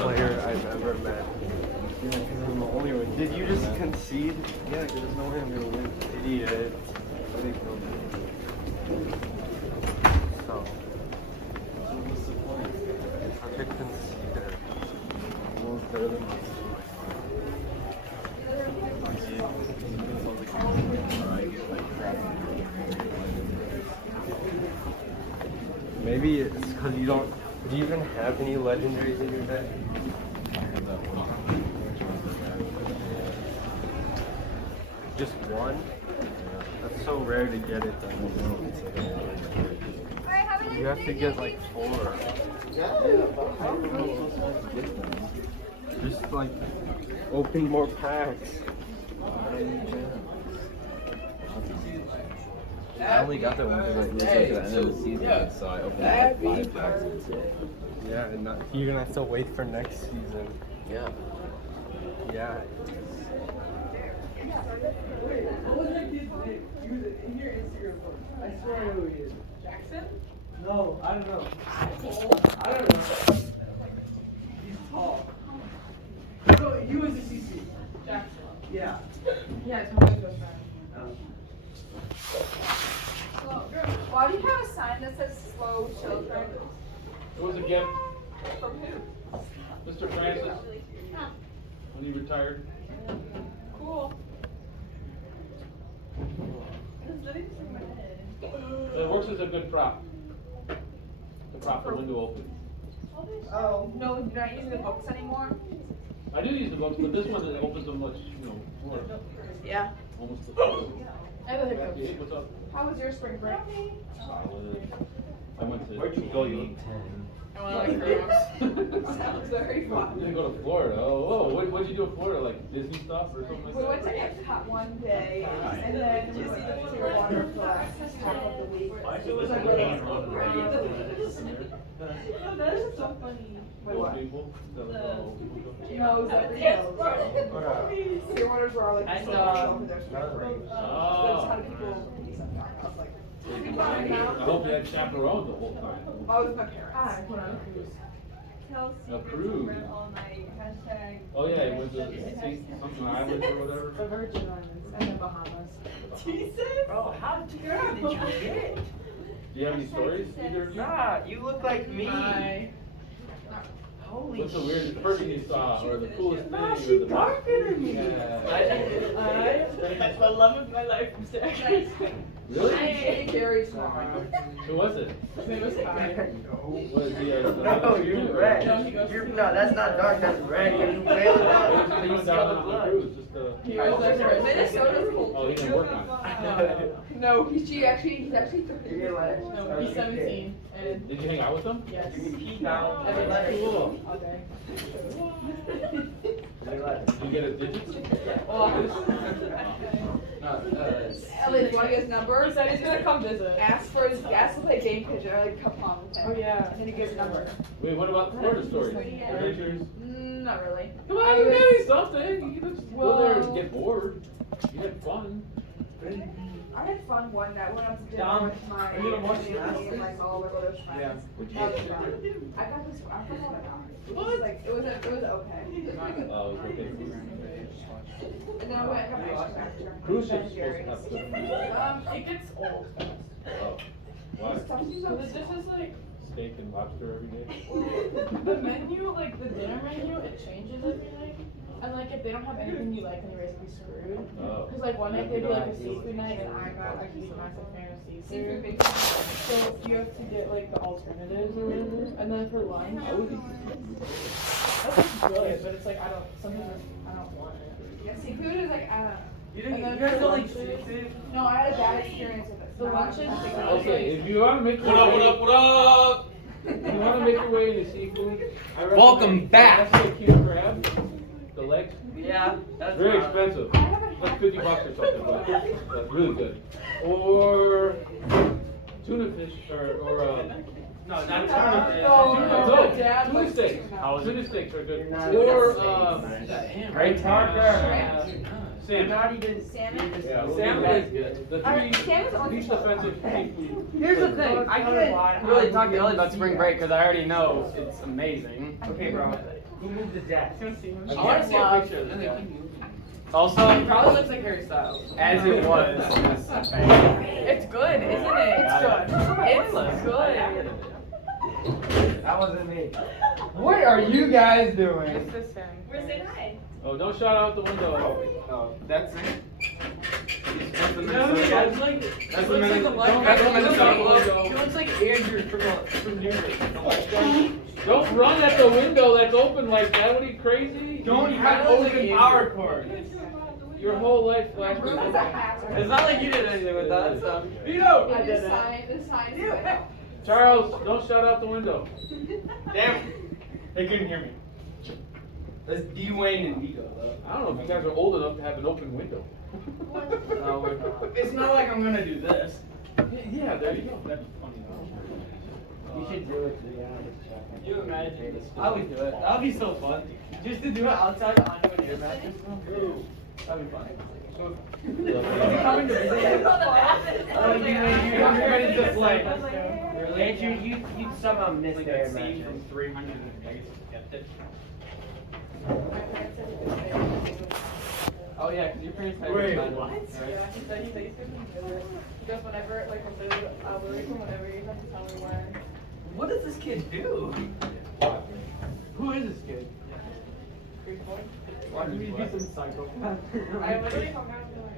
Player I've ever met. Yeah, because I'm the only one. Did you just concede? Yeah, because there's no way I'm gonna win. Idiot. So, what's the point? It's such a conceder. Almost better than me. Maybe it's because you don't. Do you even have any legendaries in your deck? Just one? That's so rare to get it though. You have to get like 4. Just like open more packs. I only got that one because it was like at the end of the season, so I opened like 5 packs. Yeah, and you're gonna have to wait for next season. Yeah. Yeah. What was that kid's name? He was in your Instagram post. I swear I know who he is. Jackson? No, I don't know. I don't know. He's tall. No, he was a CC. Jackson. Yeah. Yeah, it's my best friend. Oh. Why do you have a sign that says slow children? It was a gift, From who? Mr. Francis, when he retired. Cool. It works as a good prop. To prop the window open. Oh, no, you're not using the books anymore? I do use the books, but this one it opens them much, more, Yeah. almost the full. I have a Hey, hiccup. what's up? How was your spring break? I went to. Where'd you go? You look I went on a cruise. Sounds very You fun. didn't go to Florida. Oh, what'd you do in Florida? Like Disney stuff or something like We that? went to Epcot one day, and then we went to water for half of the week. It was like really No, that is so funny. Wait, Old what? people? Is that what old people do? No, it was every day. Clearwaters were all like, And, so Oh. how do people do something? I was like, I hope you had chaperones the whole time. oh, it was my parents. A cruise. Oh yeah, you went to something island or whatever. The Virgin Islands and the Bahamas. Jesus? Bro, how did you get? Do you have any stories, either of you? Nah, you look like me. Hi. Holy What's the weirdest person you saw, or the coolest thing, Nah, or she the darker than me. Yeah. That's the love of my life, Mr. Harris. Really? Very smart. Who was it? His name was Kai. Was he a? No, you're red. No, that's not dark, that's red. You're pale dark. He You was see down all the on the blood. cruise, just He was like, Minnesota's cool. Oh, he didn't work on it. No, he's actually 30. You're like, No, he's 17. And Did you hang out with him? yes. you can pee now. And Every it's letter. cool. All day. Every letter. Did you get his digits? Elliot, do you want to get his number? He said he's gonna come visit. Ask to play game pigeon or like come on with him. Oh yeah. And then he gives a number. Wait, what about Florida stories? Adventures? Not really. Come on, you gotta be something. You can just go there and get bored. You had fun. I had fun one night. Went out to dinner Dom, with my are you gonna watch the family and like all my brother's friends. Yeah. That was fun. I got this. I forgot what I got. It was like it was okay. It was pretty good. Oh, okay. And then I went and got my ice cream after. Cruise Ben ships and supposed to Jerry's. have stuff. It gets old fast. Oh, why? So this is like Steak and lobster every day? the menu, like the dinner menu, it changes every night. And like if they don't have anything you like, then you're basically screwed. Oh. Cause like one night they do like a seafood night, and I'm not like a massive fan of seafood. So you have to get like the alternatives or whatever. And then for lunch, that's good, but it's like sometimes I don't want it. Yeah, seafood is like I don't know. You And didn't, then you guys for don't like lunches- seafood? No, I had a bad experience with it. The lunches, Okay, if you wanna make your way. What up? If you wanna make your way into seafood, I recommend Welcome back. Alaska king crab. The legs, Yeah, that's very wrong. expensive. I haven't Like had $50 or something, but that's really good. Or tuna fish, or No, not No, tuna. tuna steaks. How is it? Tuna steaks are good. You're not- Or Great Parker. salmon. salmon. Yeah, Salmon is good. The Alright, three salmon's on least the offensive seafood. Here's the flavors. thing, I can't really talk to Ellie about spring break because I already know it's amazing. Okay, bro. Who moved the desk? I want to see a picture of the Also, he probably looks like Harry Styles. As it was. It's good, isn't it? It's good. It's good. That wasn't me. What are you guys doing? It's this thing. Where's it hide? Oh, don't shout out the window. Oh, that's it. That's the No, Minnesota. that's like That's the Minnesota. That's the Minnesota Minnesota logo. logo. He looks like Andrew from New York. Don't run at the window that's open like that. What are you crazy? Don't You have kinda look open like power Andrew. cords. Your whole life flashed It's before. It's not like you did anything with that, so. Vito! The sign is right. Charles, don't shout out the window. Damn. They couldn't hear me. That's Dwayne and Vito, though. I don't know if you guys are old enough to have an open window. No, we're not. It's not like I'm gonna do this. Yeah, there you go. That'd be funny though. You should do it, yeah. You imagine. I would do it. That'd be so fun. Just to do it outside onto an air mattress. That'd be fun. Is he coming to visit you? Everybody's just like, Andrew, you somehow missed the air mattress. From 300 and get it. Oh yeah, because your parents had Wait, your what? Yeah, he said he's gonna do it. Because whenever, like, whenever you have to tell me when. What does this kid do? Who is this kid? Greek boy. Why do we be some psychopath? I literally come out and be like,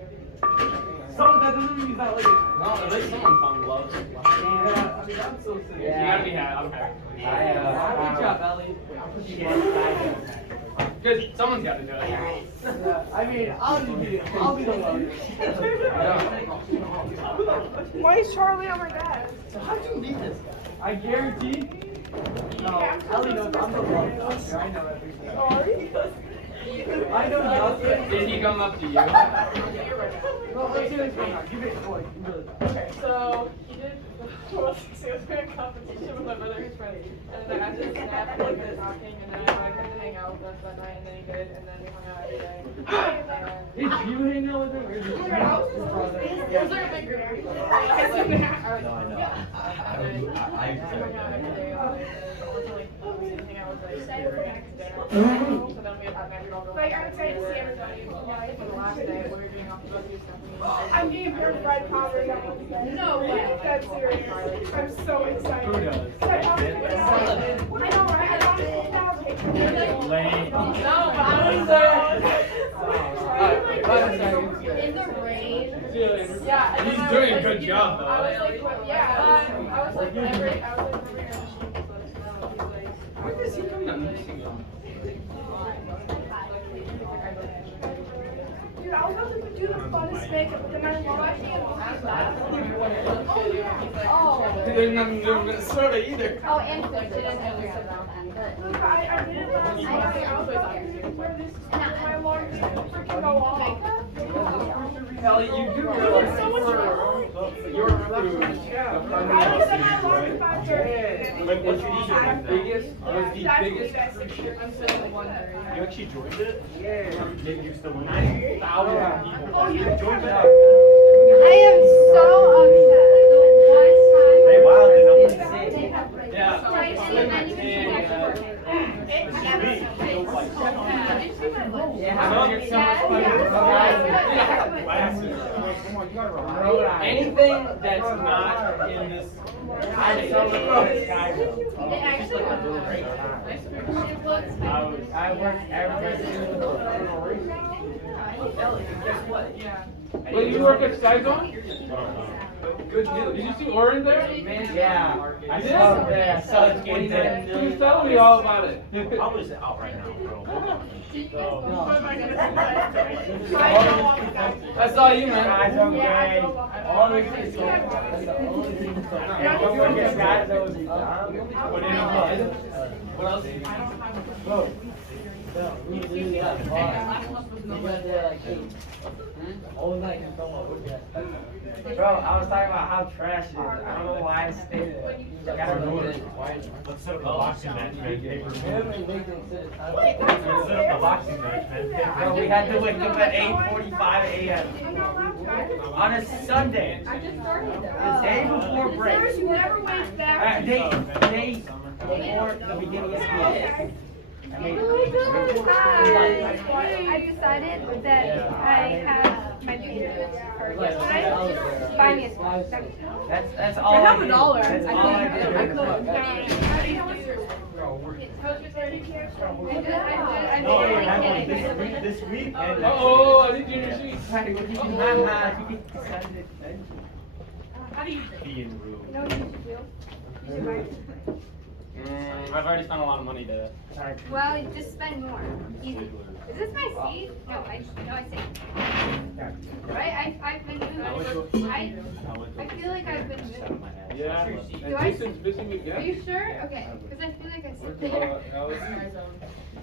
Someone that doesn't mean he's not like a... No, at least someone found love. Yeah, I mean, I'm so serious. Yeah. You gotta be happy. I'm happy. Good job, Ellie. Because someone's gotta do it. I mean, I'll be the loner. why is Charlie on my desk? So how'd you beat this guy? I guarantee. No, Ellie knows I'm the love doctor. I know everything. Sorry? I know nothing. Did he come up to you? You're right. No, let's hear this right now. Give it a boy. Really. Okay, so he did the World Series competition with my brother and his friend. And then I had to snap like this talking, and then I invited him to hang out with us that night, and then he did, and then we hung out every day. Did you hang out with him? Or did you his brother? It was like a big group of people. No, I know. I hung out every day. We didn't hang out with like so then we had maybe all the Like, I'm excited to see everybody. For the last day, we were doing off the go do something. I'm getting your red powder that Wednesday. No way. That's serious. I'm so excited. Who does? I know, right? I thought it was Lame. No, but I was there. in the rain. Yeah, and He's then I doing a was good like, job, I though. was like, what, yeah, I was like, every year the sheep, so it's now, he's like, Where does he come from? Dude, I was about to do the funnest makeup, but then my mom actually had There's nothing to Minnesota either. Oh, and Cliff didn't know this about them. Look, I did it last night. I was about to wear this my long freaking go off. Ellie, you do realize your food. I was at my alarm at 5:30. Like, was the biggest? Was the Exactly, biggest? that's it. I'm still wondering. You actually joined it? Yeah. You still went? 90,000 people. Oh, you joined it. I am so upset. Hey, wow, the numbers. Yeah. Anything that's not in this. I'm so I worked every single Guess what? Yeah. Wait, you work at Skyzone? Good news. Did you see Oren there? Yeah. I did? saw it there. I saw it He was telling me all about it. How is it out right now, bro? That's all you, man. Guys, okay. Always say so. That's the only thing. If you get guys that was what else? Bro. We really got all night and Bro, I was talking about how trash it is. I don't know why I stayed there. Like, I don't know. Let's set up a boxing match, man. Let's Let's set up a boxing match, man. Bro, we had to wake up at 8:45 a.m. on a Sunday. The day before break. There's never went back. Day before the beginning of school. I decided that I have my picture for yesterday. Buy me a sweater. That's all. I have $1. That's all I did. I This week and Oh, I didn't get your receipt. How do you being rude. I've already spent a lot of money to. Well, just spend more. Easy. Is this my seat? No, I see. Right? I've been moving. I feel like I've been moving. Yeah. Do And I- Jason's missing Are again. you sure? Okay. Because I feel like I sit there.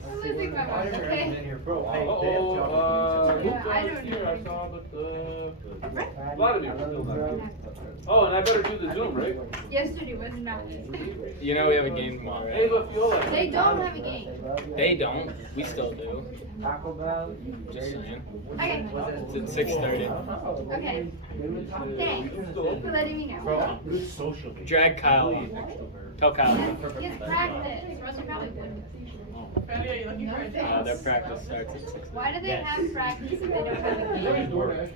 I'm losing my mind. Okay. Bro, Oh, Yeah, I don't here, I know. saw a lot of you. Oh, and I better do the Zoom, right? Yesterday was not easy. You know we have a game tomorrow, Hey, right? look, Viola. They don't have a game. They don't. We still do. Taco Bell. Just saying. Okay. It's at 6:30. Okay. Thanks for letting me know. Good social. Drag Kyle. Tell Kyle. Yes, practice. Rosa probably would. Fanny, are you looking for a job? Their practice starts at 6. Why do they have practice if they don't have a game?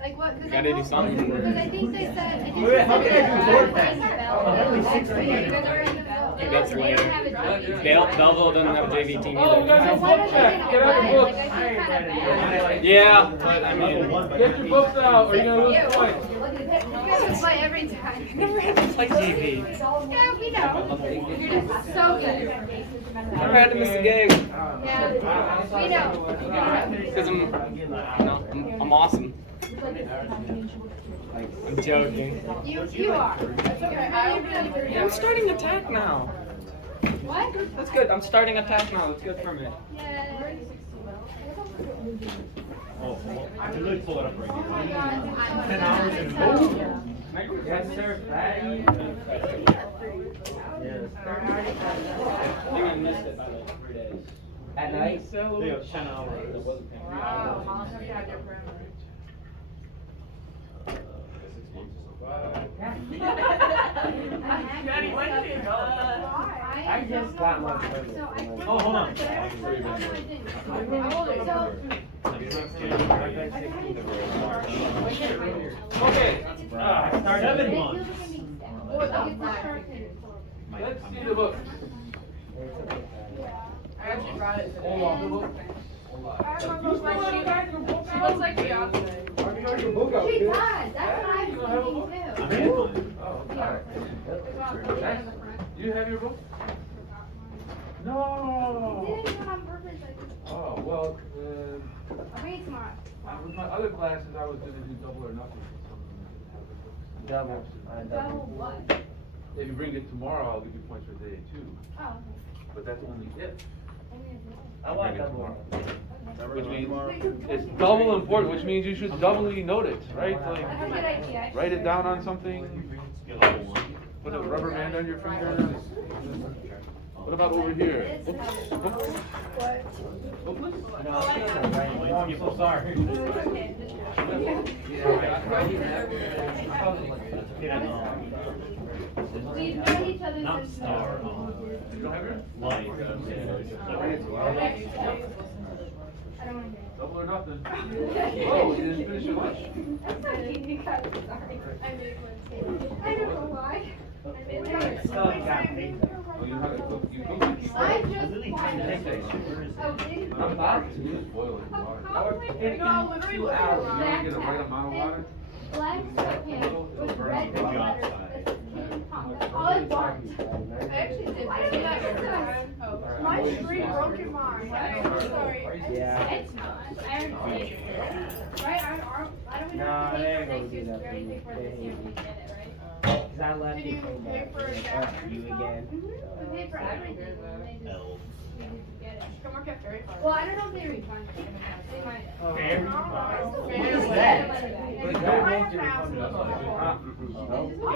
Like what? Because Gotta do something. Because I think they said. I think Wait, they how said can I do that DoorDash? Belleville- Only 6 You guys are in the Belleville. That's They later. don't have a JV. Belleville doesn't have a JV team Oh, you either. guys So have why book don't they check. get Get out a your Like books. I feel kind of bad. Yeah, but I mean, Get your books out or you're gonna lose Ew. points. You guys would play every time. never had to play JV. Yeah, we know. You're just so good. Never had to miss a game. Yeah, we know. Because I'm awesome. I'm joking. You are. I'm starting attack now. What? That's good. I'm starting attack now. That's good for me. Yay. Oh, I can really pull it up right Oh now. my God. 10 hours in a I'm row. Yes, sir. Yes. I think I missed it by like 3 days. At night? They have 10 hours. Wow, how long have you had your program? Maddie, when did it go? I just got my permit. Oh, hold on. Okay. Start 7-1. Let's see the book. I actually brought it today. Hold on, the book. She looks like Beyonce. She does. That's what I'm thinking too. You have your book? I No. didn't do it on purpose. Oh, well, I'll read tomorrow. with my other classes, I was gonna do double or nothing. Double. Double what? If you bring it tomorrow, I'll give you points for day 2. Oh, okay. But that's only if. I want double. Which means it's double important, which means you should doubly note it, right? That's a good Like, idea. write it down on something. Put a rubber band on your finger. What about over here? Hopeless? I'm so sorry. We've known each other Not since. star You don't have yours? light. I don't want to get Double or nothing. Oh, you didn't finish your lunch? That's not easy, guys. Sorry. I made one. I don't know why. I made one. Still got pizza. Oh, you have to cook, you cook it. I just Lily, watched take it. that. Oh, did you? I'm about to just boil it in water. You know, I'll literally look at You only get the right amount of water? Black sweatpants with red letters that says King Kong. That's all I want. I actually did. Why did that? Oh. My screen broke in mine. Sorry. Yeah. It's not. I already paid for it. Right? I don't even have to pay for next year's. We already paid for it this year. We get it, right? Cause I left Did it you from pay for a back up to you again. We paid for everything. And they just, L. we didn't get it. Come work at Fairy Farm. Well, I don't know if they refund it. They might. Fairy Farm. What is that? What is that? I have to ask them. I I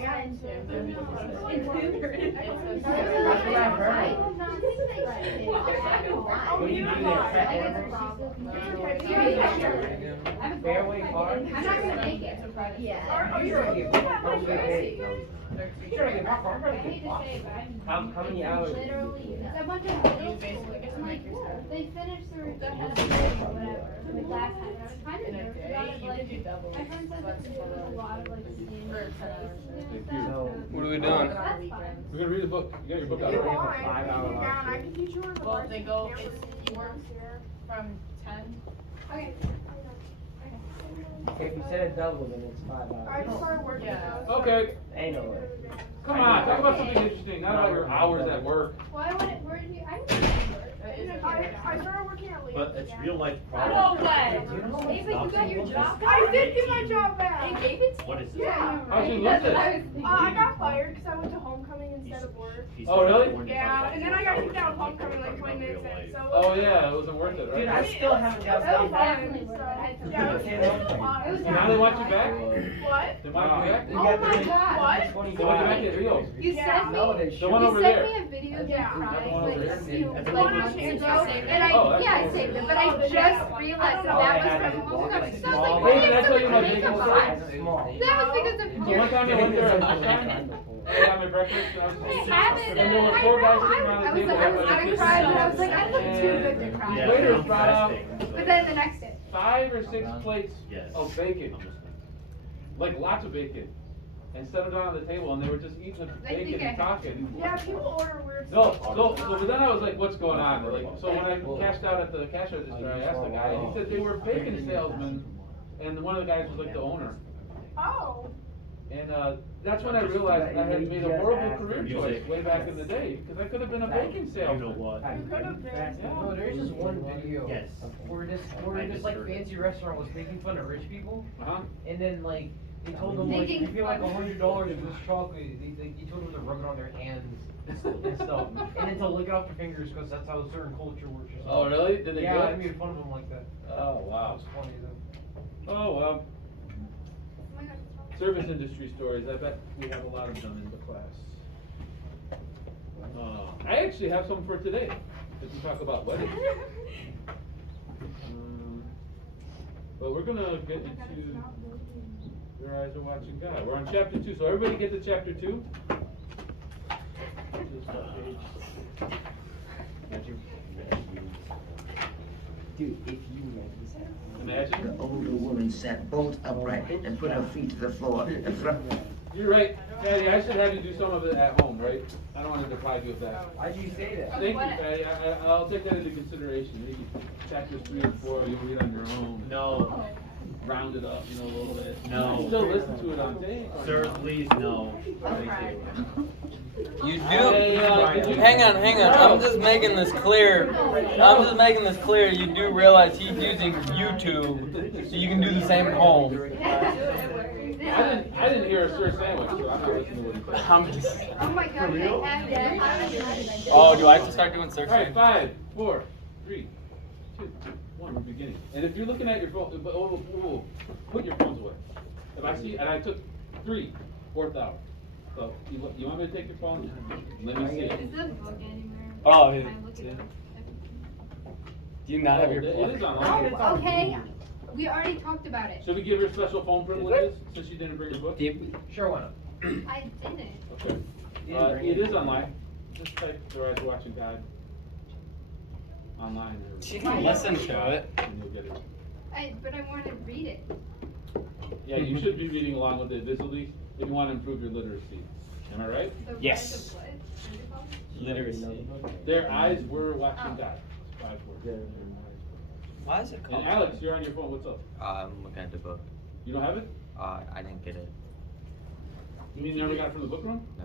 got it too. That's what I heard. I have not don't think they should. Oh, you know what? I'm a Fairway car? I'm not gonna make it. Are you You're sure? Hey, You're trying to get popcorn? I hate to say it, but I'm How many hours? literally, it's a bunch of middle schoolers. I'm like, they finished their or whatever, like last time. I was kind of In a nervous day, about it, you like, could do double. my friend said that there was a lot of like standing For 10 hours. and Thank stuff. you. so- What are we doing? That's fine. We're gonna read the book. You got your book Yeah. out, You right? want, a 5 hour down, long I can teach you on the Well, they go, you work from 10. Okay. If you said double, then it's 5 hours. I just started working. Yeah. Okay, Ain't no way. come on, talk about something interesting, not about your hours at work. Why would it, where did you, I didn't know. I started working at Lee. But it's real life No problems. way. Hey, but you got your job back? I did get my job back. They gave it to you? What is this? Yeah. How'd you lose That's what I it? was thinking. I got fired because I went to homecoming instead of work. Oh, really? Yeah, and then I got kicked out of homecoming like 20 minutes in, so. Oh, yeah, it wasn't worth it, Dude, right? I still haven't got That was paid. Definitely worth it. I took Yeah, it was, it. it was a lot. It was Now they want you back? What? They want you back? You Oh got my paid God. What? They want you back at Rio. You Yeah. sent me, No, they The should. one you over sent there. me a video of you Yeah. crying, One over like, there. you, That's like, the one months you ago, saved. and I, Oh, that's yeah, I cool. saved it, but I just realized that that was from homecoming, so I was like, Wait, why that's do what you you have like makeup big on? Small. That was because of So your. one time I went there at lunchtime, I had my breakfast, and I was I haven't, and there were I 4 know, guys sitting around the I was table. like, I was gonna cry, but I was like, I look too good to And cry. Yeah, waiters I'm brought out fasting, But then the next day. 5 or 6 plates Yes. of bacon, like lots of bacon, and set them down on the table, and they were just eating the They think bacon and I- talking. Yeah, people order weird No, stuff. but then I was like, what's going on? Like, so when I cashed out at the cash register, I asked the guy, and he said they were bacon salesmen, and one of the guys was like the owner. Oh. And that's when I realized I had made a horrible career choice way back in the day, because I could have been a bacon You know salesman. what? You could have been. No, there's just one video. Yes. Where this like fancy restaurant was making fun of rich people, Uh-huh. and then like they told them like if you pay like $100 for this chocolate, they told them to rub it on their hands and stuff, and then to lick it off their fingers because that's how a certain culture works. Or Oh, something. really? Did they do Yeah, I it? made fun of them like that. Oh, That wow. was funny though. Oh, well. Oh my God. Service industry stories, I bet we have a lot of them in the class. I actually have some for today, if we talk about weddings. But we're gonna get into Your Eyes Are Watching God. We're on chapter 2, so everybody get to chapter 2. Dude, if you Imagine. the older woman sat bolt upright and put her feet to the floor in front. You're right, Patty, I should have you do some of it at home, right? I don't wanna deprive you of that. Why'd you say that? Thank you, Patty, I'll take that into consideration, maybe chapters 3 and 4, you'll read on your own. No, Round it up, a little bit. No. Still listen to it on tape. sir, please, no. Thank you. You do. Did you- Hang on. I'm just making this clear. You do realize he's using YouTube, so you can do the same at home. I didn't hear a sir sandwich, so I'm not listening to what he said. I'm just. Oh my God, they have it. Oh, do I have to start doing search? Alright, 5, 4, 3, 2, 1, we're beginning. And if you're looking at your phone, put your phones away. If I see, and I took 3, 4th hour. So, you want me to take your phone? Let me see Is it. the book anywhere? Oh, Can I look it up? Do you not have your It is plug? online. Oh, okay, we already talked about it. Should we give her special phone privileges, since she didn't bring her book? Did we? Sure, why not? I didn't. Okay. It is online. Just type Your Eyes Are Watching God online. She can listen to it. And you'll get it. But I want to read it. Yeah, you should be reading along with it visually if you want to improve your literacy. Am I right? The Yes. Rise of what? What is it called? Literacy. Their eyes were watching God. It's 5 words. Why is it called? And Alex, you're on your phone. What's up? I'm looking at the book. You don't have it? I didn't get it. You mean you never got it from the book room? No.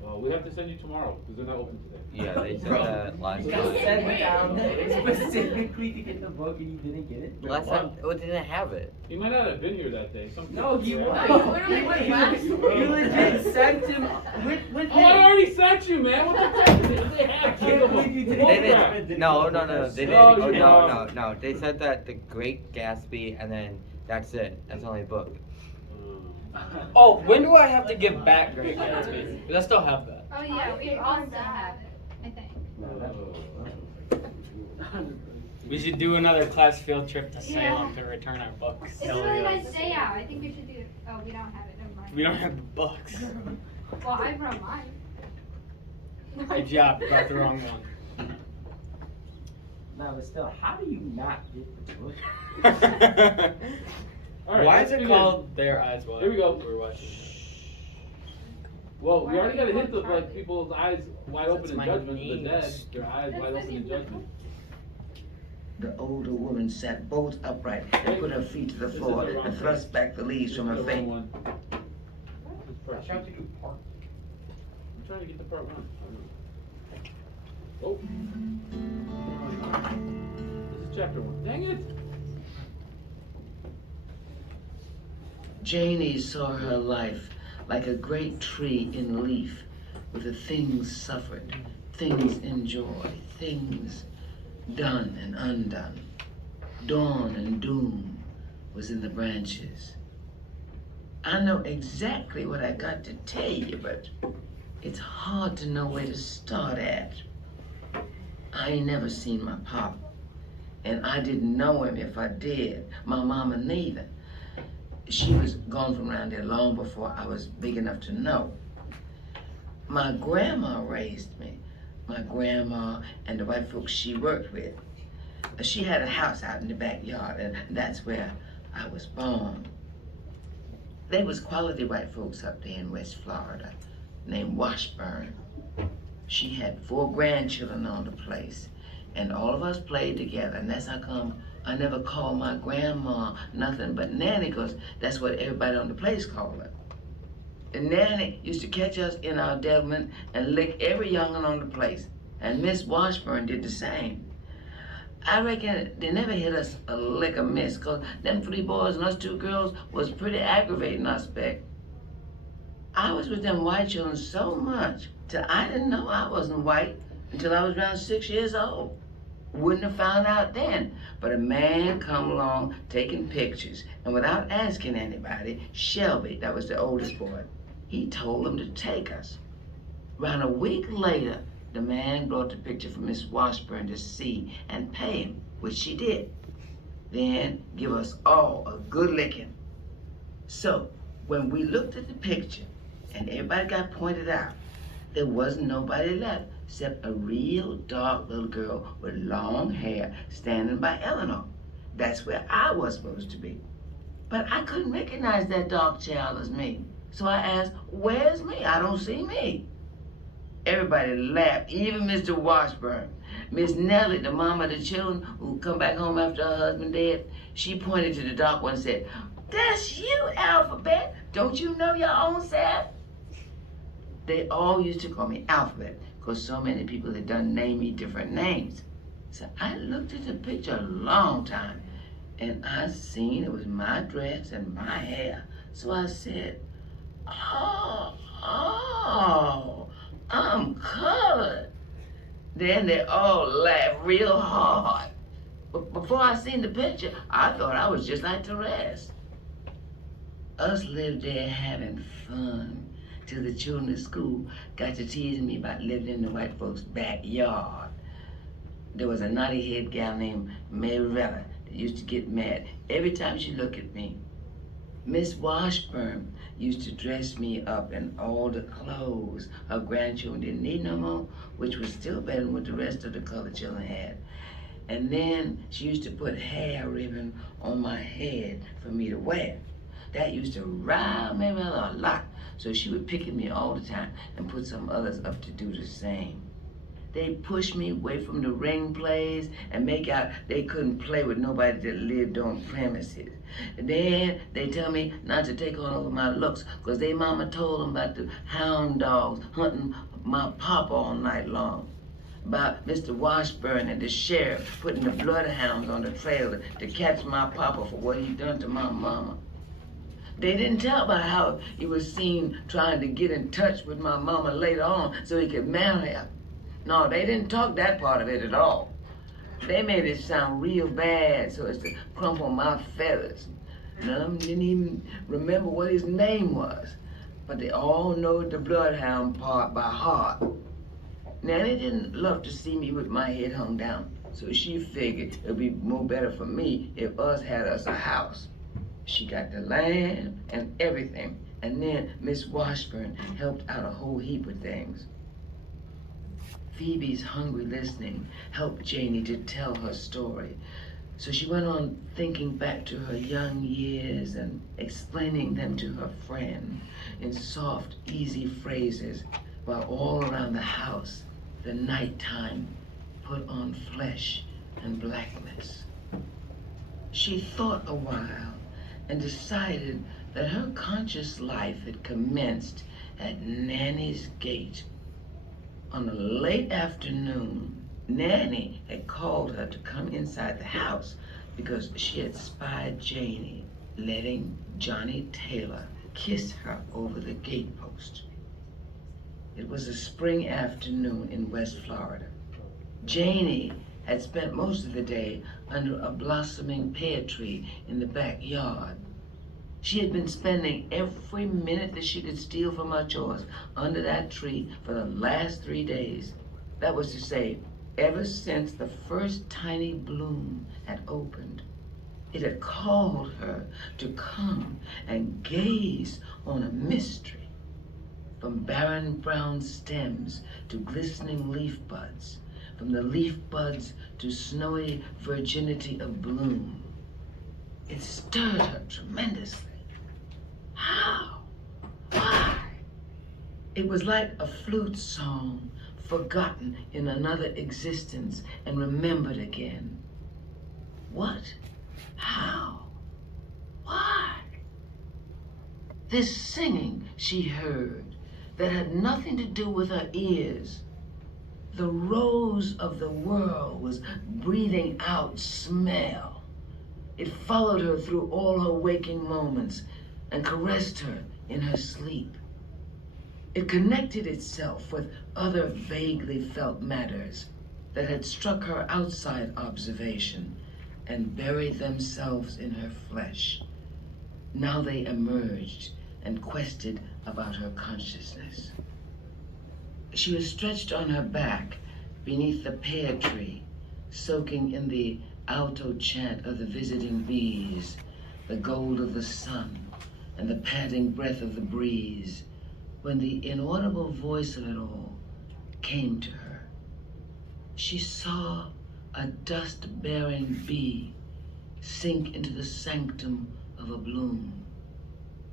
Well, we have to send you tomorrow because they're not open today. Yeah, they said that last You time. sat down specifically to get the book and you didn't get it? Last time, we didn't have it. He might not have been here that day. Some No, he Yeah. was. You legit sent him with Oh, I already sent you, man. What the heck? They have I can't believe you didn't. They didn't. No, they didn't. Oh, Oh, you are. no. They said that The Great Gatsby, and then that's it. That's the only book. Oh, when do I have to give back Great Gatsby? Because I still have that. Oh yeah, we also have it, I think. We should do another class field trip to Salem to return our books. It's a really nice day out. I think we should do it. Oh, we don't have it. Never mind. We don't have the books. Well, I brought mine. Good job, you got the wrong one. No, but still, how do you not get the book? All right, Why let's is it begin. called Their Eyes Wide? Here we go. We're watching. Well, we Why already are got a you hint of like retarded? people's eyes wide open That's in my judgment. The niece. dead, their eyes wide open in judgment. The older woman sat bolt upright and put her feet to the This is floor the wrong and thrust back the leaves from her The face. wrong one. I'm trying to get the part wrong. Oh. This is chapter 1. Dang it! Janie saw her life like a great tree in leaf, with the things suffered, things enjoyed, things done and undone. Dawn and doom was in the branches. I know exactly what I got to tell you, but it's hard to know where to start at. I ain't never seen my pop, and I didn't know him if I did. My mama neither. She was gone from around there long before I was big enough to know. My grandma raised me. My grandma and the white folks she worked with. She had a house out in the backyard, and that's where I was born. There was quality white folks up there in West Florida named Washburn. She had 4 grandchildren on the place, and all of us played together, and that's how come I never called my grandma nothing but Nanny, because that's what everybody on the place called her. And Nanny used to catch us in our devilment and lick every young'un on the place, and Miss Washburn did the same. I reckon they never hit us a lick of miss, because them 3 boys and us 2 girls was pretty aggravating, I expect. I was with them white children so much till I didn't know I wasn't white until I was around 6 years old. Wouldn't have found out then, but a man come along taking pictures, and without asking anybody, Shelby, that was the oldest boy, he told them to take us. Around a week later, the man brought the picture for Miss Washburn to see and pay him, which she did. Then give us all a good licking. So, when we looked at the picture and everybody got pointed out, there wasn't nobody left except a real dark little girl with long hair standing by Eleanor. That's where I was supposed to be. But I couldn't recognize that dark child as me. So I asked, where's me? I don't see me. Everybody laughed, even Mr. Washburn. Miss Nellie, the mama of the children who come back home after her husband dead, she pointed to the dark one and said, that's you, Alphabet. Don't you know your own self? They all used to call me Alphabet, because so many people had done name me different names. So I looked at the picture a long time, and I seen it was my dress and my hair. So I said, oh, I'm colored. Then they all laughed real hard. But before I seen the picture, I thought I was just like the rest. Us lived there having fun till the children at school got to teasing me about living in the white folks' backyard. There was a naughty-head gal named Marilla that used to get mad every time she looked at me. Miss Washburn used to dress me up in all the clothes her grandchildren didn't need no more, which was still better than what the rest of the colored children had. And then she used to put hair ribbon on my head for me to wear. That used to rile Marilla a lot, so she would pick at me all the time and put some others up to do the same. They pushed me away from the ring plays and make out they couldn't play with nobody that lived on premises. And then they tell me not to take on over my looks, because they mama told them about the hound dogs hunting my papa all night long. About Mr. Washburn and the sheriff putting the bloodhounds on the trail to catch my papa for what he done to my mama. They didn't tell about how he was seen trying to get in touch with my mama later on so he could marry her. No, they didn't talk that part of it at all. They made it sound real bad so as to crumple my feathers. None of them didn't even remember what his name was, but they all know the bloodhound part by heart. Nanny didn't love to see me with my head hung down, so she figured it would be more better for me if us had us a house. She got the land and everything, and then Miss Washburn helped out a whole heap of things. Phoebe's hungry listening helped Janie to tell her story, so she went on thinking back to her young years and explaining them to her friend in soft, easy phrases, while all around the house, the nighttime put on flesh and blackness. She thought a while and decided that her conscious life had commenced at Nanny's gate. On a late afternoon, Nanny had called her to come inside the house because she had spied Janie letting Johnny Taylor kiss her over the gatepost. It was a spring afternoon in West Florida. Janie had spent most of the day under a blossoming pear tree in the backyard. She had been spending every minute that she could steal from her chores under that tree for the last 3 days. That was to say, ever since the first tiny bloom had opened. It had called her to come and gaze on a mystery. From barren brown stems to glistening leaf buds, from the leaf buds to snowy virginity of bloom. It stirred her tremendously. How? Why? It was like a flute song, forgotten in another existence and remembered again. What? How? Why? This singing she heard that had nothing to do with her ears. The rose of the world was breathing out smell. It followed her through all her waking moments and caressed her in her sleep. It connected itself with other vaguely felt matters that had struck her outside observation and buried themselves in her flesh. Now they emerged and quested about her consciousness. She was stretched on her back beneath the pear tree, soaking in the alto chant of the visiting bees, the gold of the sun, and the panting breath of the breeze, when the inaudible voice of it all came to her. She saw a dust-bearing bee sink into the sanctum of a bloom.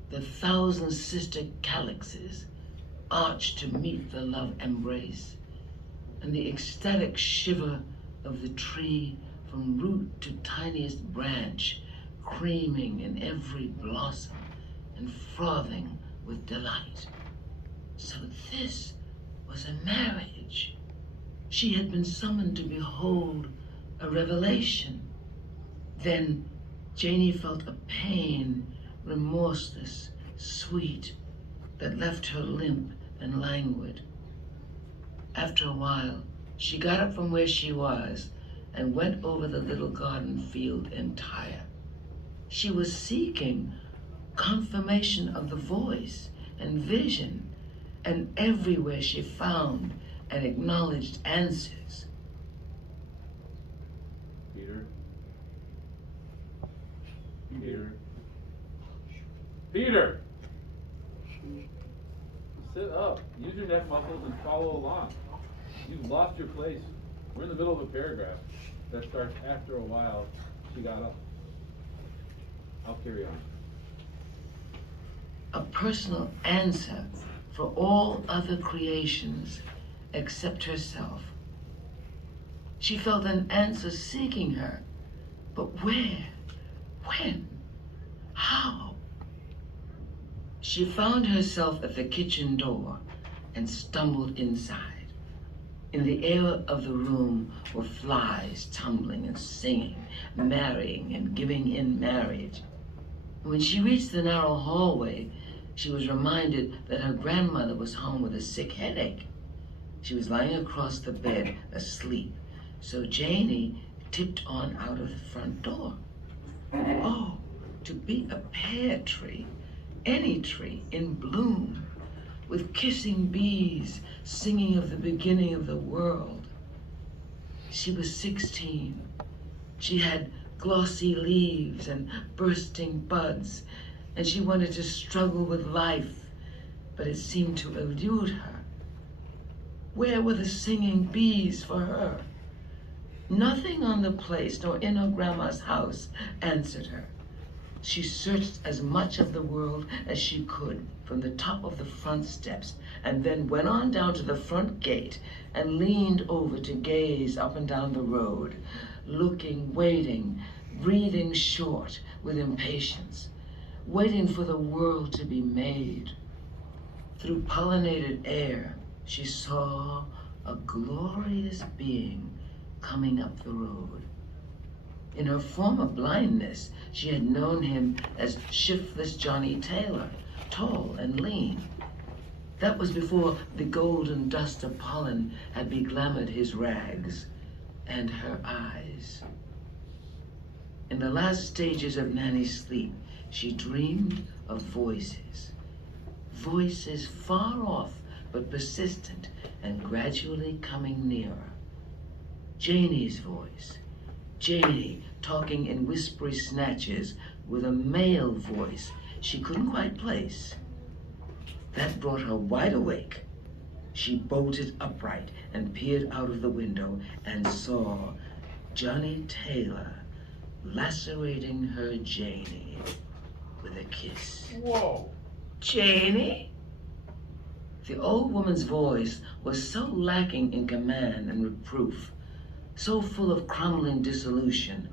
The thousand sister calyxes arched to meet the love embrace, and the ecstatic shiver of the tree from root to tiniest branch, creaming in every blossom and frothing with delight. So this was a marriage. She had been summoned to behold a revelation. Then Janie felt a pain, remorseless, sweet, that left her limp and languid. After a while, she got up from where she was and went over the little garden field entire. She was seeking confirmation of the voice and vision, and everywhere she found and acknowledged answers. Peter? Peter? Peter! Sit up. Use your neck muscles and follow along. You've lost your place. We're in the middle of a paragraph that starts after a while. She got up. I'll carry on. A personal answer for all other creations except herself. She felt an answer seeking her, but where? When? How? She found herself at the kitchen door and stumbled inside. In the air of the room were flies tumbling and singing, marrying and giving in marriage. When she reached the narrow hallway, she was reminded that her grandmother was home with a sick headache. She was lying across the bed, asleep, so Janie tipped on out of the front door. Oh, to be a pear tree, any tree in bloom, with kissing bees singing of the beginning of the world. She was 16. She had glossy leaves and bursting buds, and she wanted to struggle with life, but it seemed to elude her. Where were the singing bees for her? Nothing on the place nor in her grandma's house answered her. She searched as much of the world as she could from the top of the front steps, and then went on down to the front gate and leaned over to gaze up and down the road, looking, waiting, breathing short with impatience, waiting for the world to be made. Through pollinated air, she saw a glorious being coming up the road. In her former blindness, she had known him as shiftless Johnny Taylor, tall and lean. That was before the golden dust of pollen had beglamored his rags and her eyes. In the last stages of Nanny's sleep, she dreamed of voices. Voices far off but persistent and gradually coming nearer. Janie's voice. Janie talking in whispery snatches with a male voice she couldn't quite place. That brought her wide awake. She bolted upright and peered out of the window and saw Johnny Taylor lacerating her Janie with a kiss. Whoa. Janie? The old woman's voice was so lacking in command and reproof, so full of crumbling dissolution,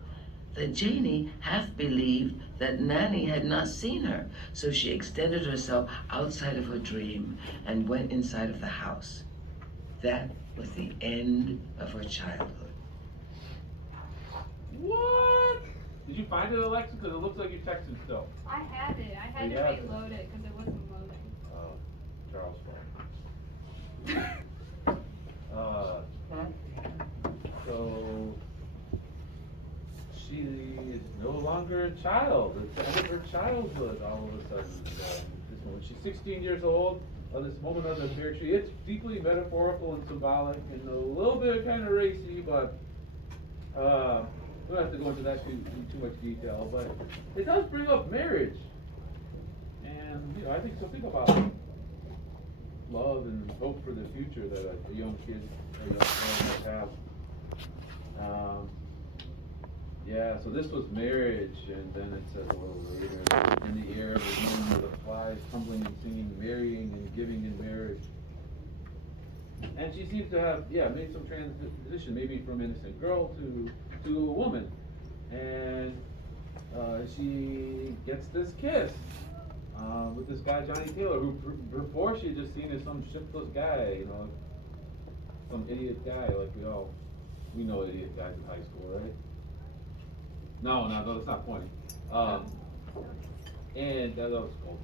that Janie half believed that Nanny had not seen her, so she extended herself outside of her dream and went inside of the house. That was the end of her childhood. What? Did you find it, Alexa? Because it looks like you texted still. I had it. I had You to have it. reload it because it wasn't loading. Charles' so she is no longer a child. It's the end of her childhood all of a sudden. This moment. She's 16 years old. This moment of the pear tree. It's deeply metaphorical and symbolic and a little bit kind of racy, but we don't have to go into that in too much detail. But it does bring up marriage, and I think so. Think about it. Love and hope for the future that a young kid or young girl might have. Yeah, so this was marriage, and then it says a little later, in the air was known where the flies tumbling and singing, marrying and giving in marriage. And she seems to have, made some transition, maybe from innocent girl to a woman. And she gets this kiss. With this guy, Johnny Taylor, who before she had just seen as some shiftless guy, some idiot guy, like we know idiot guys in high school, right? No, that's not funny. And that was cool.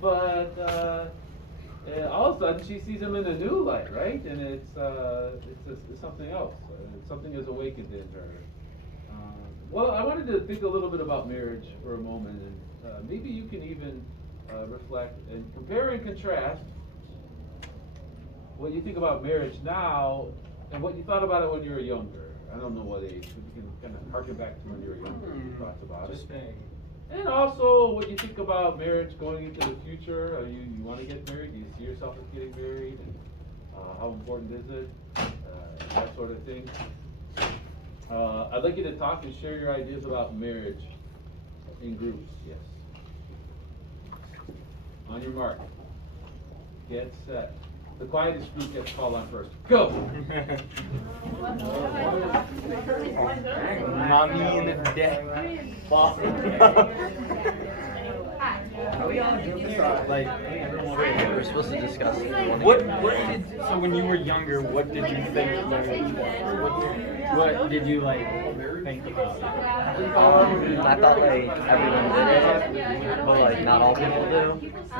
But all of a sudden she sees him in a new light, right? And it's something else. Something is awakened in her. Well, I wanted to think a little bit about marriage for a moment, and maybe you can even reflect and compare and contrast what you think about marriage now and what you thought about it when you were younger. I don't know what age, but you can kind of harken back to when you were younger, your thoughts about it. And also what you think about marriage going into the future. You want to get married? Do you see yourself as getting married? And how important is it? That sort of thing. I'd like you to talk and share your ideas about marriage in groups. Yes. On your mark. Get set. The quietest group gets called on first. Go! Mommy in the deck. Are we on like We're supposed to discuss. So when you were younger, what did you think marriage was? What did you think about it? I thought everyone did it, but not all people do. I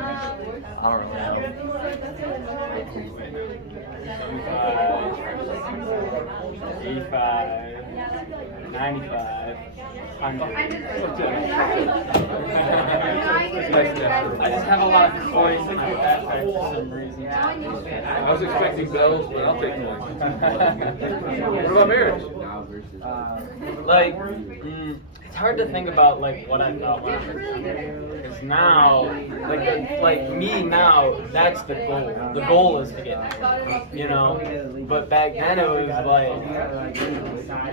don't really know. 85, 95, 100. I just have a lot of toys in my backpack for some reason. I was expecting bells, but I'll take one. What about marriage? Like, it's hard to think about like what I thought when I was younger. Because now, like me now, that's the goal. The goal is to get married, you know. But back then it was like, I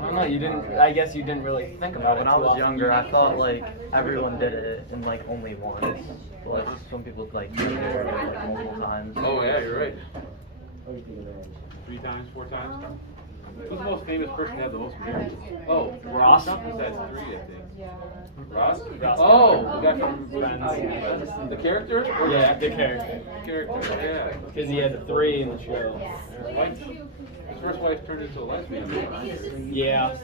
don't know. You didn't. I guess you didn't really think about it. When I was younger, I thought like everyone did it in like only once. But some people like did it like multiple times. Oh yeah, you're right. 3 times, 4 times. Who's the most famous person that had the most marriages? Oh, Ross. Trump has had 3, I think. Ross? Oh, the guy from Friends. The character? Or Yeah, the character. Character, yeah. Because he had 3 in the show. His first wife turned into a lesbian. Yeah.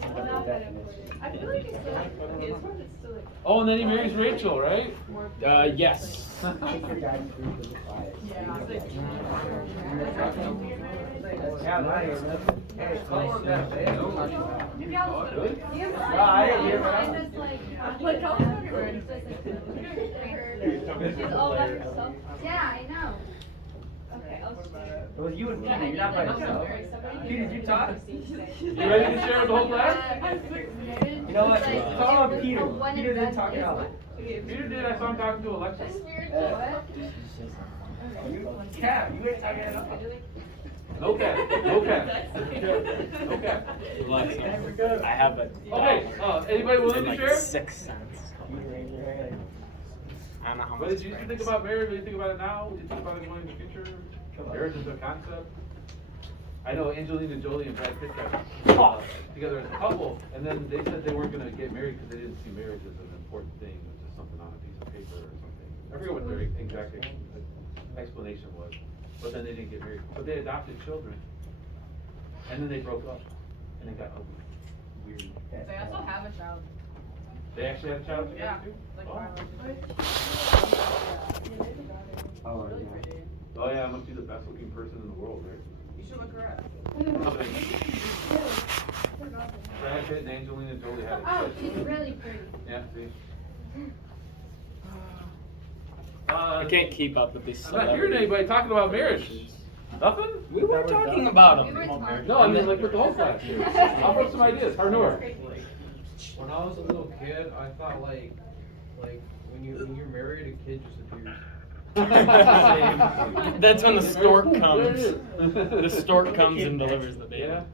I feel like it's still like. Oh, and then he marries Rachel, right? Yes. Yeah, I know. Okay, I'll just. It was you and Peter, you're not by yourself. Peter, did you talk? You ready to share with the whole class? You know what? It's all about Peter. Peter didn't talk it out. Peter did. I saw him talking to Alexis. Cap, you ain't talking it out. No cap. No cap. No cap. Alexa, I have a Okay. Anybody willing to like share? 6 cents. I don't know how much. What did you think about marriage? What do you think about it now? What do you think about it going in the future? Marriage is a concept. I know Angelina Jolie and Brad Pitt got together as a couple, and then they said they weren't going to get married because they didn't see marriage as an important thing, it was just something on a piece of paper or something. I forget what their exact explanation was, but then they didn't get married. But they adopted children, and then they broke up, and it got ugly, weird. They also have a child. They actually had a child together Yeah. too? Like Oh, oh yeah, I must be the best looking person in the world, right? You should look her up. Brad Pitt and Angelina Jolie had a Oh, kid. she's really pretty. Yeah, see? I can't keep up with these I'm not hearing anybody talking about marriage. Nothing? We were talking about them. No, I mean like with the whole class here. I'll put some ideas. Harnoor. When I was a little kid, I thought like when you're married, a kid just appears. That's when the stork comes. There it The is. stork comes and delivers the baby. Yeah.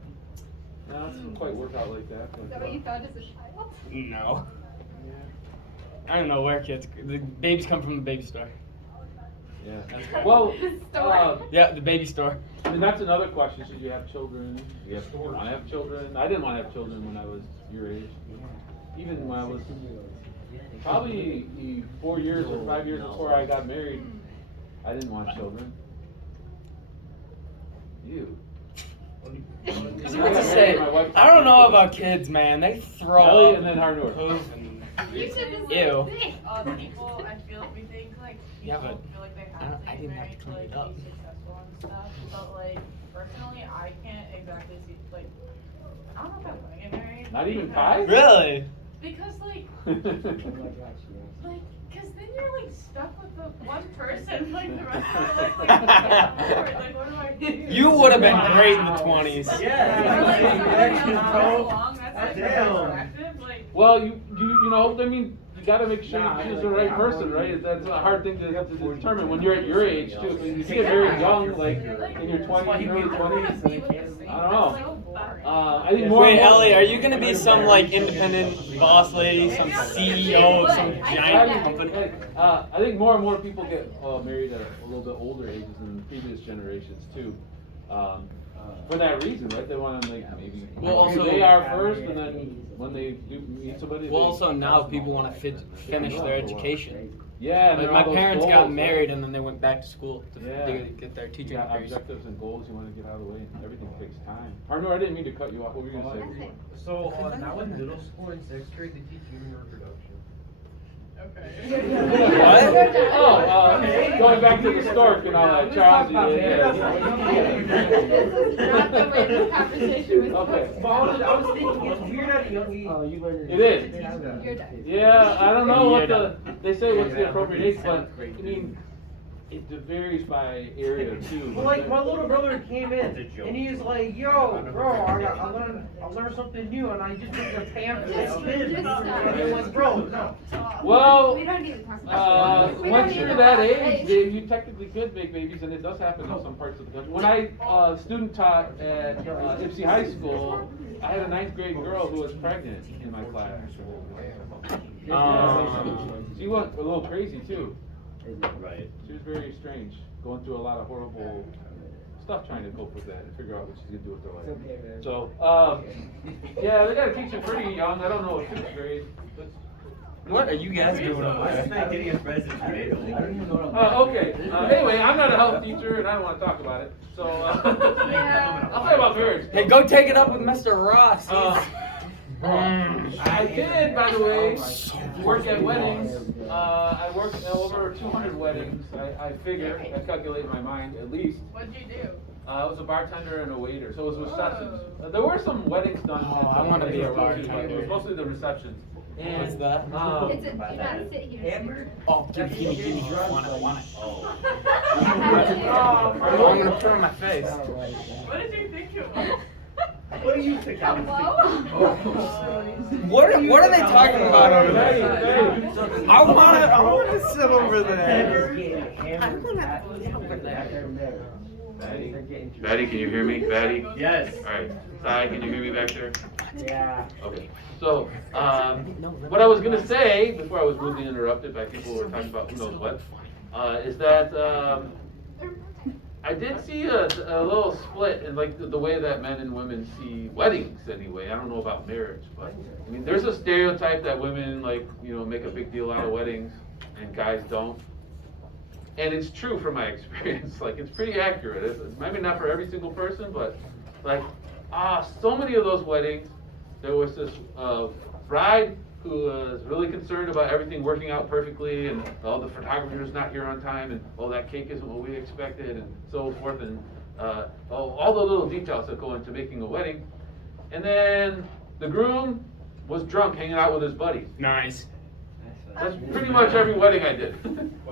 No, it doesn't quite work out like that. Is that what you thought as a child? No. I don't know where kids. The babies come from the baby store. Yeah. That's right. Well, Yeah, the baby store. I mean, that's another question. Should you have children? You want to have children? I didn't want to have children when I was your age. Even when I was probably 4 years or 5 years before I got married, I didn't want children. You. What's to say? I don't know about kids, man. They throw Ellie up and then Harnoor. poop and You said the same ew. thing. People, I feel we think like Yeah, people but feel like they I have to didn't get have to married to clean like it up. be successful and stuff. But like personally, I can't exactly see like I don't know if I want to get married. Not even because- 5? Really? Because like cause then you're like stuck with the one person like the rest of your life. Like what do I do? You would have been great in the 20s. Or, like, Yeah. that's Damn. attractive. Like Well, you know, I mean, you got to make sure you choose the right person, right? That's a hard thing to determine when you're at your age too. If you get married young, like in your 20s, early 20s, I don't know. I think more. Wait, and more- Ellie, are you gonna be some like independent boss lady, some CEO of some giant company? I think more and more people get married at a little bit older ages than previous generations too. For that reason, right? They want to like maybe Well, also- they are first, and then when they do meet somebody. Well, they- also now people want to finish their education. Yeah, and Like there are my all those parents goals, got right? married and then they went back to school to Yeah. get their You teaching got degrees. objectives and goals you want to get out of the way. Everything takes time. Harnoor, I didn't mean to cut you off. What were you gonna say? So now in middle school in 6th grade, they teach human reproduction. Okay. Oh, going back to the stork and all that, Charles. This is not the way this conversation was Okay. supposed to I was thinking it's weird at a young age. Oh, you learned It is. be. You're done. Yeah, I don't know they say what's the appropriate age, but I mean, it varies by area too. Well, like my little brother came in and he was like, "Yo, bro, I learned something new, and I just took the pamphlet of it." And I'm like, "Bro, no." Well, We don't need to talk about it. We don't once need you're to that talk about age, you technically could make babies, and it does happen in some parts of the country. When I student taught at Ipsy High School, I had a 9th grade girl who was pregnant in my class. She went a little crazy too. Right. She was very strange, going through a lot of horrible stuff trying to cope with that and figure out what she's gonna do with her life. So, yeah, they gotta teach them pretty young. I don't know if 6th grade. What are you guys doing over there? Getting a present today. Okay. Anyway, I'm not a health teacher and I don't want to talk about it. So, I'll talk about marriage. Hey, go take it up with Mr. Ross. I did, by the way, work at weddings. I worked at over 200 weddings. I figure, I calculate in my mind, at least. What'd you do? I was a bartender and a waiter, so it was receptions. There were some weddings done. I want to be a bartender. bartender. It was mostly the receptions. And, What's that? It's a, you gotta sit here. Oh, give me. I want it. Oh. I'm gonna put it on my face. What did you think it was? What do you think I was thinking? What are they talking about over Betty, there? Betty. I want to sit over there. Betty, can you hear me? Betty? Yes. Alright. Sai, can you hear me back there? Yeah. Okay. So, what I was gonna say, before I was rudely interrupted by people who were talking about who knows what, is that, I did see a little split in like the way that men and women see weddings anyway. I don't know about marriage, but I mean, there's a stereotype that women make a big deal out of weddings and guys don't. And it's true from my experience. Like, it's pretty accurate. It's maybe not for every single person, but like, so many of those weddings, there was this bride who was really concerned about everything working out perfectly, and the photographer's not here on time, and that cake isn't what we expected, and so forth, and all the little details that go into making a wedding. And then the groom was drunk hanging out with his buddies. Nice. That's pretty much every wedding I did,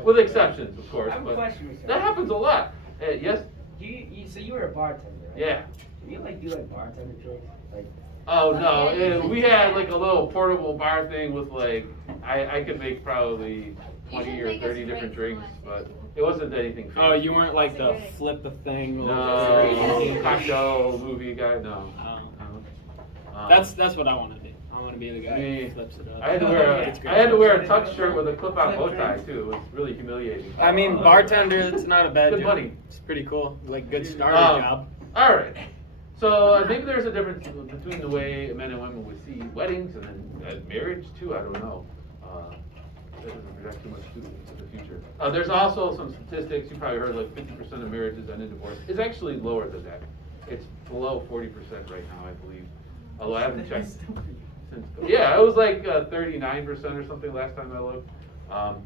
with exceptions, of course. I have a But question, Michelle. that happens a lot. Yes? So you were a bartender, right? Yeah. Did you do bartender tricks? Like, Oh no, we had like a little portable bar thing with like, I could make probably 20 or 30 different drinks, but it wasn't anything fancy. Oh, you weren't like the flip the thing. No, cocktail movie guy, no. That's what I want to be. I want to be the guy Me, who flips it up. I had to wear a tux shirt with a clip-out bow tie too. It was really humiliating. I mean, bartender, it's not a bad Good job. money. It's pretty cool. Like, good starter job. All right. So maybe there's a difference between the way men and women would see weddings and then marriage too. I don't know. That doesn't project too much into the future. There's also some statistics. You probably heard like 50% of marriages end in divorce. It's actually lower than that. It's below 40% right now, I believe. Although I haven't checked since. Yeah, it was like 39% or something last time I looked.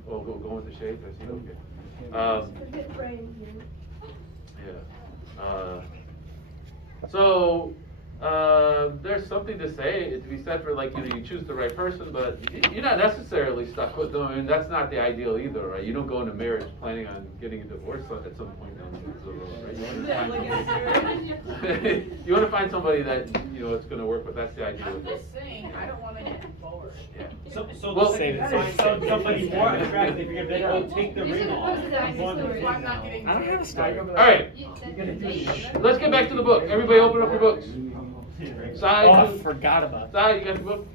We'll go with the shades. I see. Okay. Yeah. So there's something to be said for like you choose the right person, but you're not necessarily stuck with them. I mean, that's not the ideal either, right? You don't go into marriage planning on getting a divorce at some point down the road, right? You want to find somebody that it's going to work with. That's the ideal. I'm just saying, I don't want to get divorced. Yeah. So Well, find somebody more attractive if they will take the ring off. So I'm not getting. I don't have a story. All right. Let's get back to the book. Everybody, open up your books. Sai, Oh, I forgot about that. Sai, you got your book?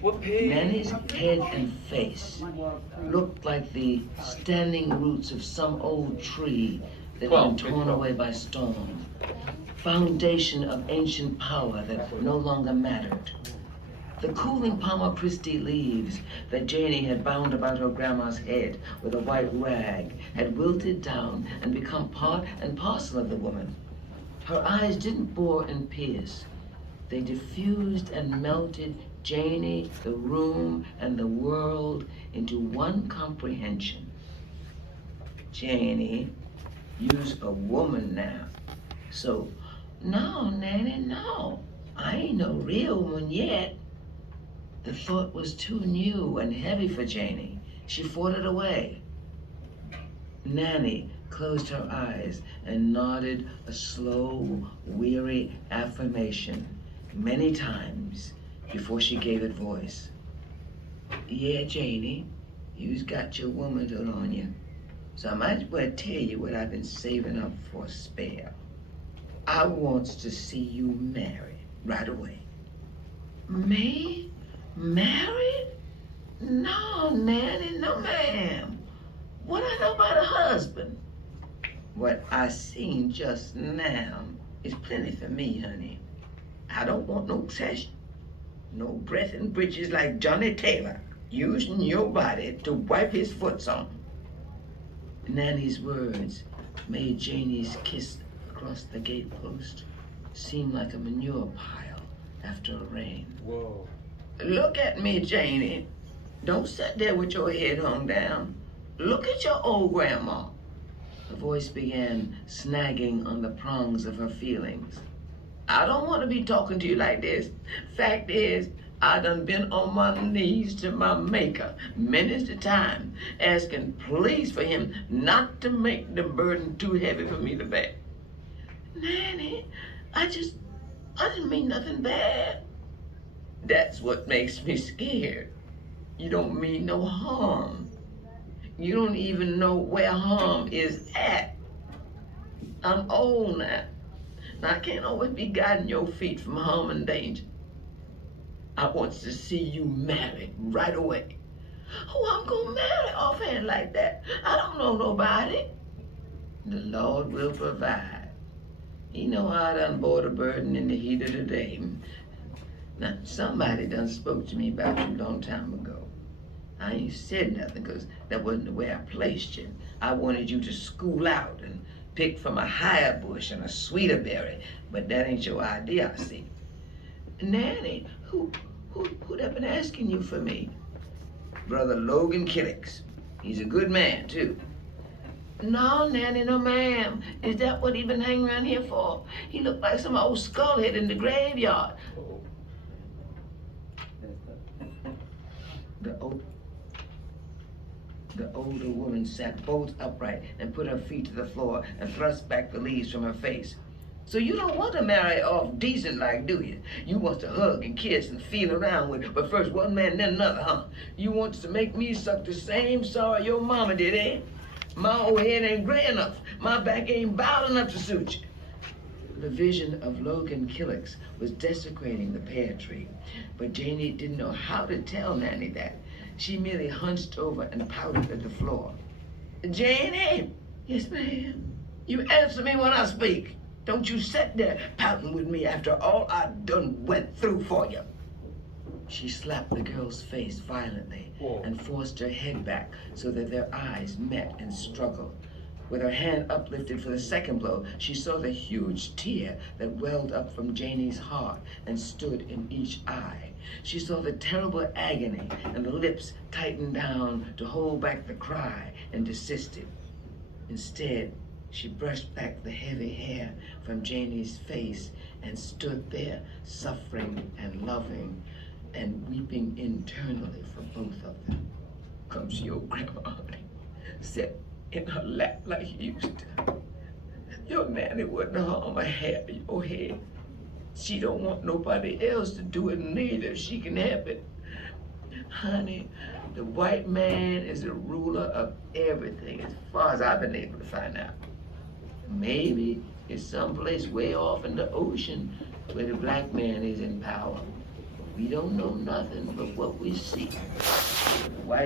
What page? Nanny's head and face looked like the standing roots of some old tree that had been torn away by storm. Foundation of ancient power that no longer mattered. The cooling Palma Pristi leaves that Janie had bound about her grandma's head with a white rag had wilted down and become part and parcel of the woman. Her eyes didn't bore and pierce. They diffused and melted Janie, the room, and the world into one comprehension. Janie, you's a woman now. So, no, Nanny, no. I ain't no real one yet. The thought was too new and heavy for Janie. She fought it away. Nanny closed her eyes and nodded a slow, weary affirmation many times before she gave it voice. Yeah, Janie, you's got your womanhood on you. So I might as well tell you what I've been saving up for a spell. I wants to see you married right away. Me? Married? No, Nanny, no ma'am. What I know about a husband? What I seen just now is plenty for me, honey. I don't want no obsession, no breath and bridges like Johnny Taylor using your body to wipe his foots on. Nanny's words made Janie's kiss across the gatepost seem like a manure pile after a rain. Whoa. Look at me, Janie. Don't sit there with your head hung down. Look at your old grandma. The voice began snagging on the prongs of her feelings. I don't want to be talking to you like this. Fact is, I done been on my knees to my maker many's the time, asking please for him not to make the burden too heavy for me to bear. Nanny, I didn't mean nothing bad. That's what makes me scared. You don't mean no harm. You don't even know where harm is at. I'm old now. I can't always be guiding your feet from harm and danger. I wants to see you married right away. Oh, I'm gonna marry offhand like that. I don't know nobody. The Lord will provide. He know how I done bore the burden in the heat of the day. Now, somebody done spoke to me about you a long time ago. I ain't said nothing because that wasn't the way I placed you. I wanted you to school out and pick from a higher bush and a sweeter berry, but that ain't your idea, I see. Nanny, who'd have been asking you for me? Brother Logan Killix. He's a good man, too. No, Nanny, no ma'am. Is that what he been hanging around here for? He looked like some old skullhead in the graveyard. The older woman sat bolt upright and put her feet to the floor and thrust back the leaves from her face. So you don't want to marry off decent like, do you? You want to hug and kiss and feel around with, but first one man then another, huh? You want to make me suck the same sorrow your mama did, eh? My old head ain't gray enough. My back ain't bowed enough to suit you. The vision of Logan Killix was desecrating the pear tree, but Janie didn't know how to tell Nanny that. She merely hunched over and pouted at the floor. Janie! Yes, ma'am. You answer me when I speak. Don't you sit there pouting with me after all I done went through for you. She slapped the girl's face violently and forced her head back so that their eyes met and struggled. With her hand uplifted for the second blow, she saw the huge tear that welled up from Janie's heart and stood in each eye. She saw the terrible agony, and the lips tightened down to hold back the cry and desisted. Instead, she brushed back the heavy hair from Janie's face and stood there, suffering and loving and weeping internally for both of them. Comes your grandma, sat in her lap like you used to. Your Nanny wouldn't harm a hair of your head. She don't want nobody else to do it neither if she can help it. Honey, the white man is the ruler of everything as far as I've been able to find out. Maybe it's someplace way off in the ocean where the black man is in power. We don't know nothing but what we see. White